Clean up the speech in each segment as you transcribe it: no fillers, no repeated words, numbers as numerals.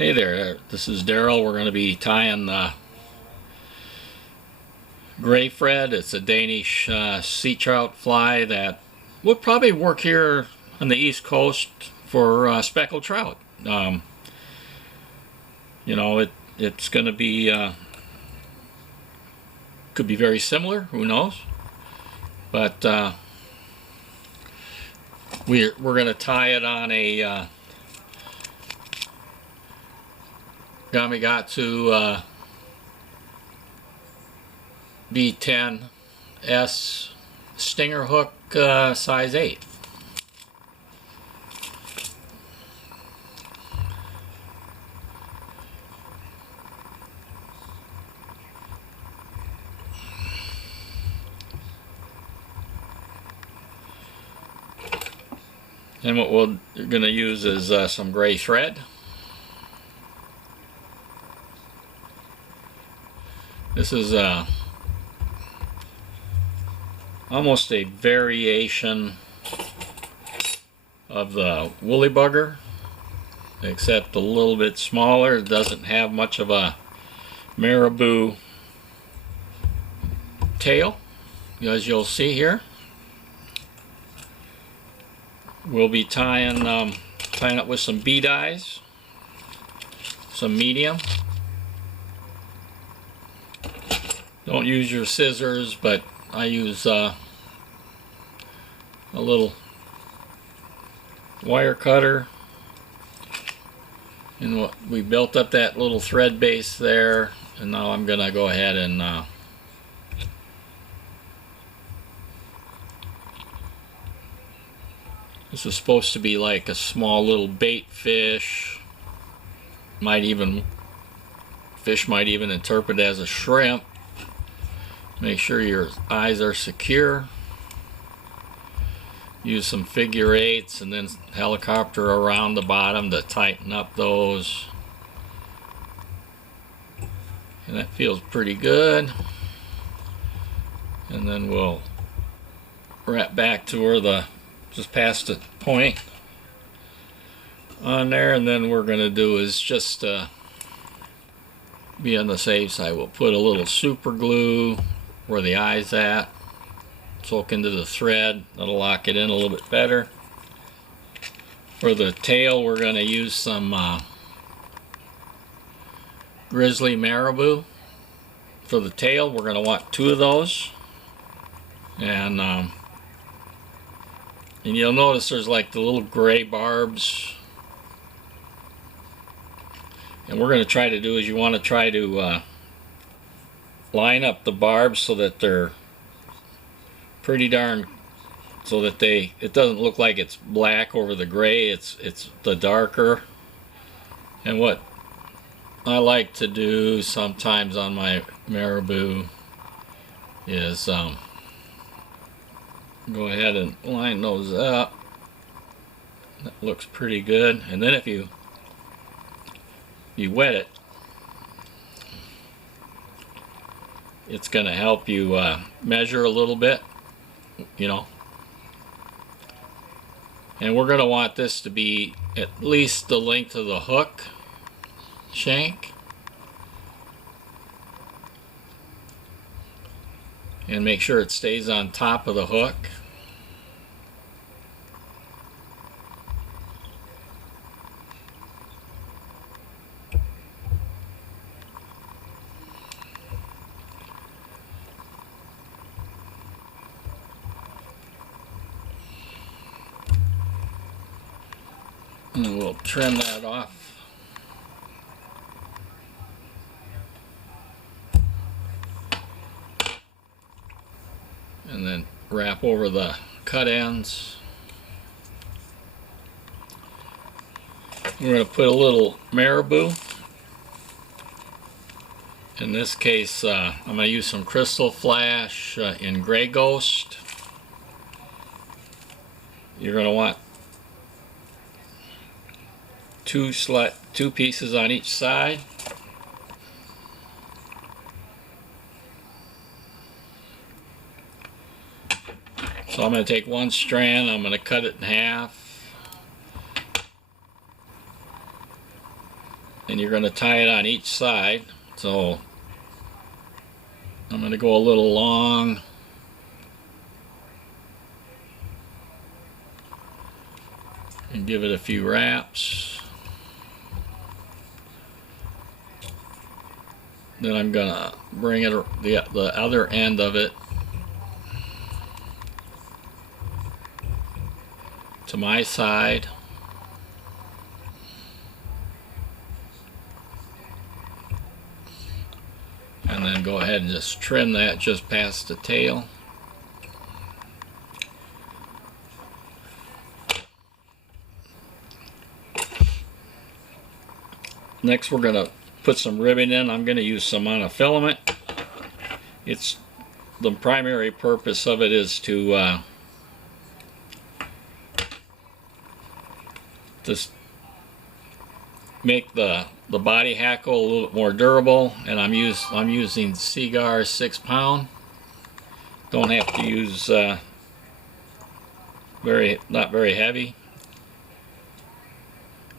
Hey there, this is Daryl. We're going to be tying the gray thread. It's a Danish sea trout fly that would probably work here on the East Coast for speckled trout. You know, it's going to be, could be very similar, who knows? But we're going to tie it on a Gamakatsu B10S stinger hook size 8. And what we're going to use is some gray thread. This is almost a variation of the woolly bugger, except a little bit smaller. It doesn't have much of a marabou tail, as you'll see here. We'll be tying it with some bead eyes, some medium. Don't use your scissors, but I use a little wire cutter. And we built up that little thread base there, and now I'm gonna go ahead and this is supposed to be like a small little bait fish. Fish might even interpret it as a shrimp. Make sure your eyes are secure. Use some figure 8s and then helicopter around the bottom to tighten up those. And that feels pretty good. And then we'll wrap back to where just past the point on there, and then we're going to do is just be on the safe side. We'll put a little super glue where the eye's at, soak into the thread. That'll lock it in a little bit better. For the tail, we're going to use some Grizzly marabou. For the tail, we're going to want 2 of those, and you'll notice there's like the little gray barbs. And we're going to try to do is you want to try to line up the barbs so that they're pretty darn, so that it doesn't look like it's black over the gray, it's the darker. And what I like to do sometimes on my marabou is go ahead and line those up. That looks pretty good. And then if you wet it, it's going to help you measure a little bit, you know. And we're going to want this to be at least the length of the hook shank. And make sure it stays on top of the hook. And we'll trim that off. And then wrap over the cut ends. We're going to put a little marabou. In this case, I'm going to use some Krystal Flash in Gray Ghost. You're going to want 2 pieces on each side. So I'm going to take one strand, I'm going to cut it in half, and you're going to tie it on each side. So I'm going to go a little long. And give it a few wraps. Then I'm gonna bring it the other end of it to my side. And then go ahead and just trim that just past the tail. Next we're going to put some ribbon in. I'm going to use some monofilament. It's the primary purpose of it is to just make the body hackle a little bit more durable, and I'm using Seagar 6-pound. Don't have to use not very heavy.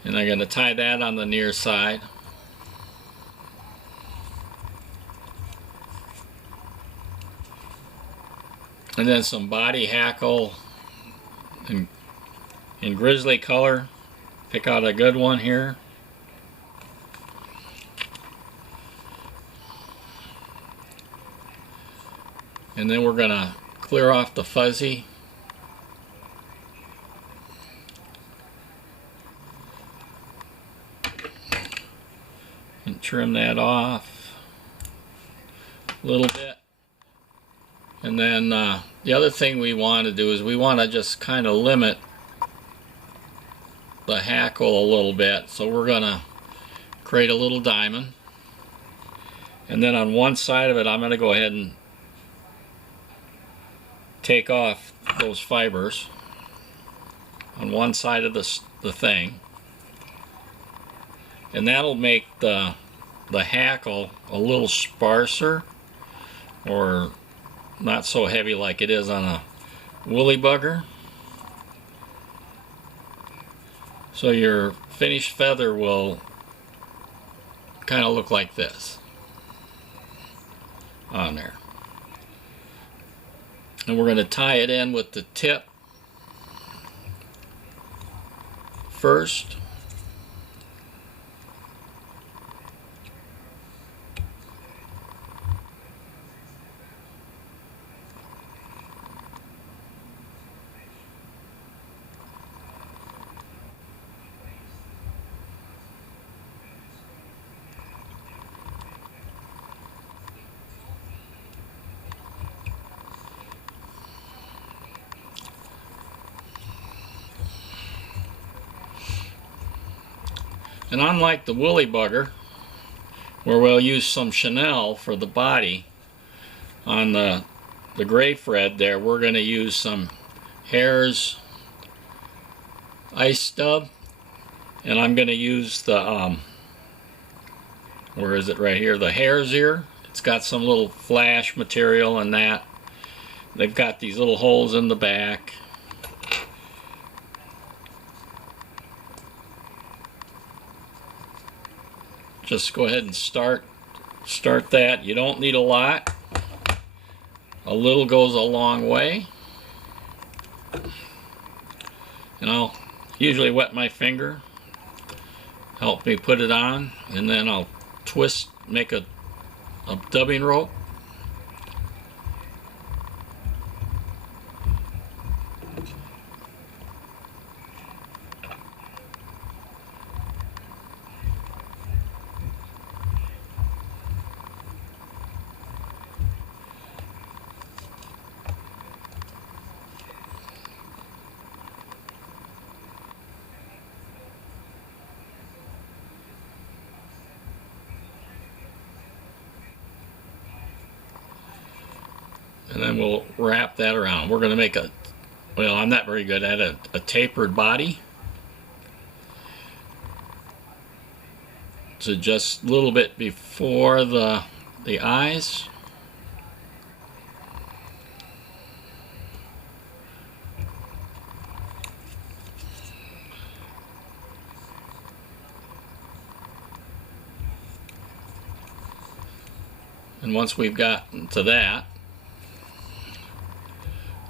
And I'm going to tie that on the near side. And then some body hackle in Grizzly color. Pick out a good one here. And then we're going to clear off the fuzzy. And trim that off a little bit. And then the other thing we want to do is we want to just kind of limit the hackle a little bit. So we're going to create a little diamond. And then on one side of it, I'm going to go ahead and take off those fibers on one side of the thing. And that'll make the hackle a little sparser, or not so heavy like it is on a woolly bugger. So your finished feather will kind of look like this on there. And we're going to tie it in with the tip first. And unlike the woolly bugger, where we'll use some chenille for the body, on the gray thread there, we're going to use some Hare's ice stub, and I'm going to use the, where is it, right here, the hare's ear. It's got some little flash material in that. They've got these little holes in the back. Just go ahead and start that. You don't need a lot. A little goes a long way. And I'll usually wet my finger, help me put it on, and then I'll twist, make a dubbing rope. And then we'll wrap that around. We're going to make well, I'm not very good at a tapered body. So just a little bit before the eyes. And once we've gotten to that,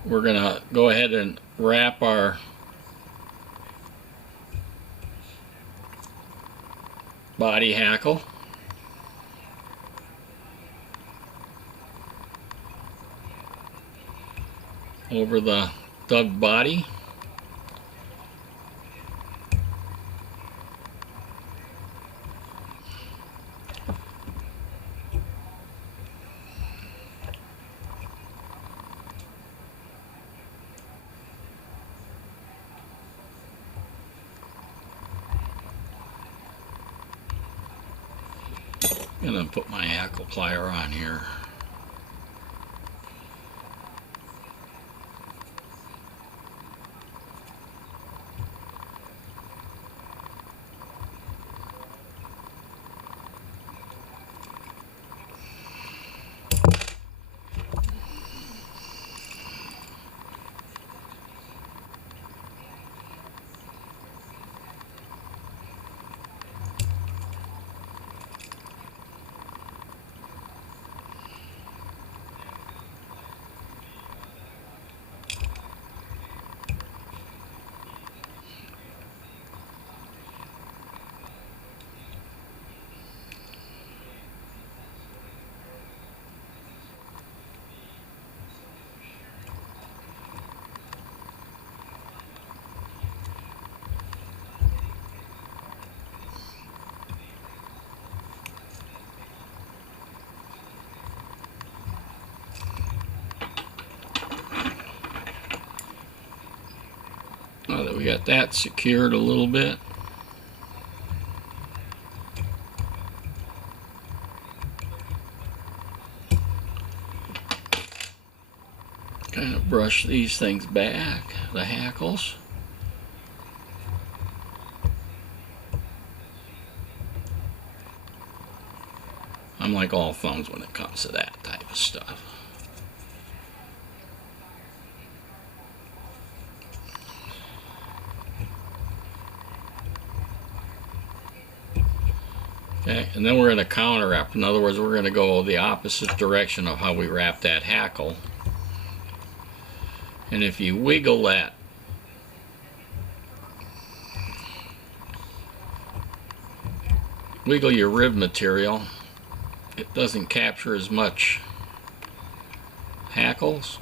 we're gonna go ahead and wrap our body hackle over the dubbed body. I'm gonna put my hackle plier on here. Now that we got that secured a little bit, kind of brush these things back, the hackles. I'm like all thumbs when it comes to that type of stuff. Okay, and then we're going to counter wrap. In other words, we're going to go the opposite direction of how we wrap that hackle. And if you wiggle that, wiggle your rib material, it doesn't capture as much hackles.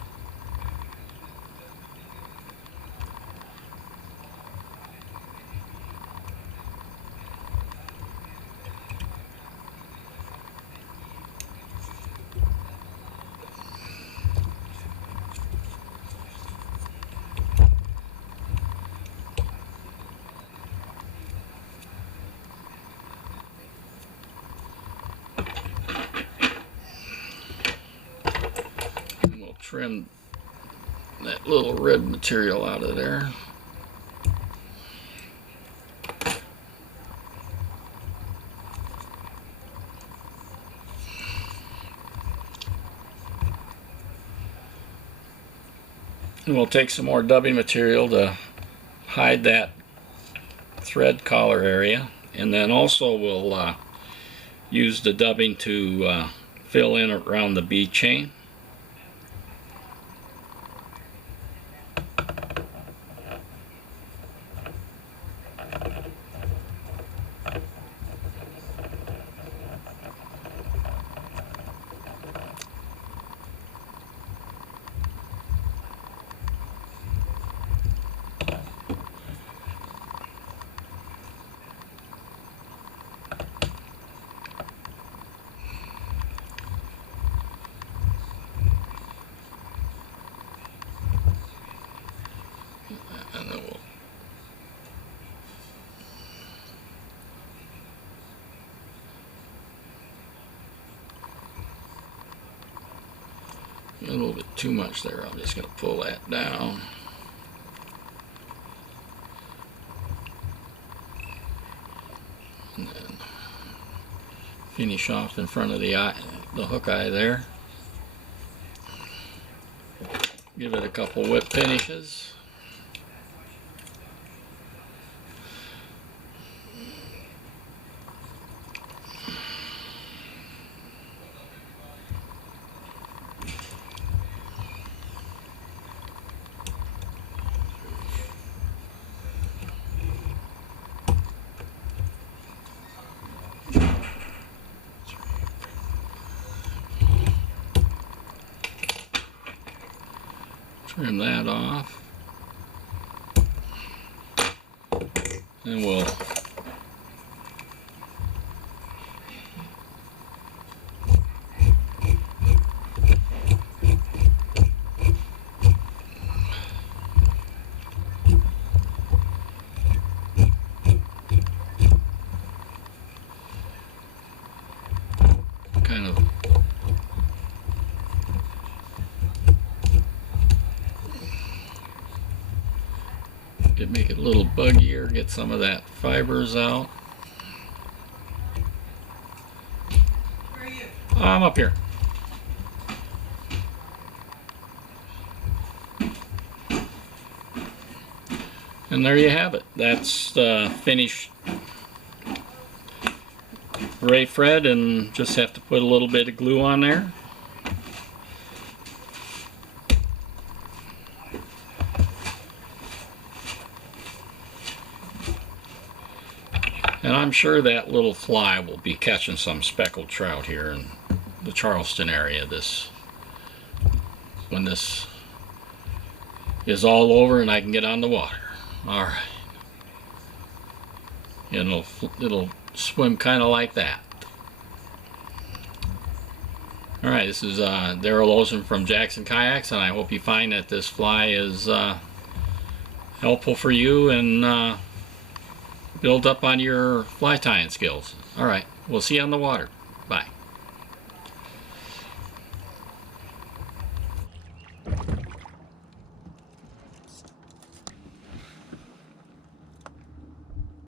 Trim that little rib material out of there. And we'll take some more dubbing material to hide that thread collar area, and then also we'll use the dubbing to fill in around the bead chain. And then we'll a little bit too much there. I'm just going to pull that down. And then finish off in front of the eye, the hook eye there. Give it a couple whip finishes. Trim that off. And we'll kind of make it a little buggier, get some of that fibers out. Where are you? I'm up here. And there you have it. That's the finished ray thread, and just have to put a little bit of glue on there. And I'm sure that little fly will be catching some speckled trout here in the Charleston area when this is all over and I can get on the water. All right. And it'll swim kind of like that. All right, this is Daryl Olsen from Jackson Kayaks, and I hope you find that this fly is helpful for you and build up on your fly tying skills. All right, we'll see you on the water. Bye.